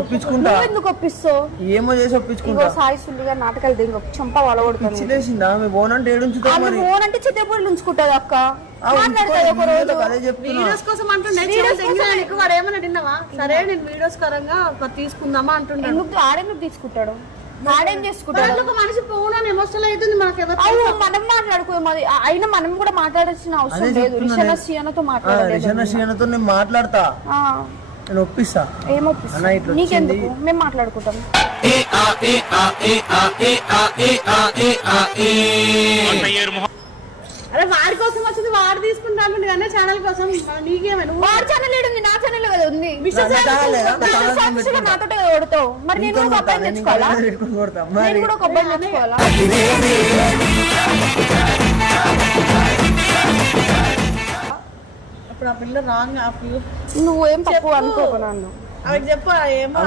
ఒప్పించుకుంటా. ఎందుకు ఒప్పిస్తావు? ఏమో చేసి ఒప్పించుకుంటా. సాయి సుల్లిగా నాటకాలు దింగ చంప వలగొడతాను. చిలేసిందా మీ బోన్ అంటే ఏడుంచుతా మరి. బోన్ అంటే చిత్తపూర్లు ఉంచుకుంటది అక్క. మాట్లాడతాది ఒక రోజు. అదే చెప్తున్నా. వీడియోస్ కోసం అంటుండే. వాడు ఏమన్నా తిన్నావా? సరే నేను వీడియోస్ కరంగా తీసుకుందామా అంటున్నాడు. ఎందుకు ఆడెందుకు తీసుకుంటాడు? ఆడేం చేసుకుంటాడు? ఒక మనిషి పోవడం ఎమోషనల్ అవుతుంది మనకు. మనం మాట్లాడుకోమది. అయినా మనం కూడా మాట్లాడాల్సిన అవసరం లేదు. రిషనా సియానతో మాట్లాడాలి. రిషనా సియానతో నేను మాట్లాడతా. నేను ఒప్పిస్తా. ఏం ఒప్పిస్తా? నీకెందుకు? మేము మాట్లాడుకుంటాం. అరే వాడి కోసం వచ్చింది వాడు తీసుకుంటాను కానీ ఛానల్ కోసం. నీకేమైనా వాడి ఛానల్ ఏడుంది? నా ఛానల్ కదా ఉంది. నాతో కొడతావు మరి. నేను కూడా ఒక అబ్బాయిని తెచ్చుకోవాలా? నేను కూడా ఒక అబ్బాయిని తెచ్చుకోవాలా? ఇప్పుడు ఆ పిల్ల రాంగ్. నువ్వేం తప్పు అనుకోకు నన్ను. అవి చెప్పు ఏమో.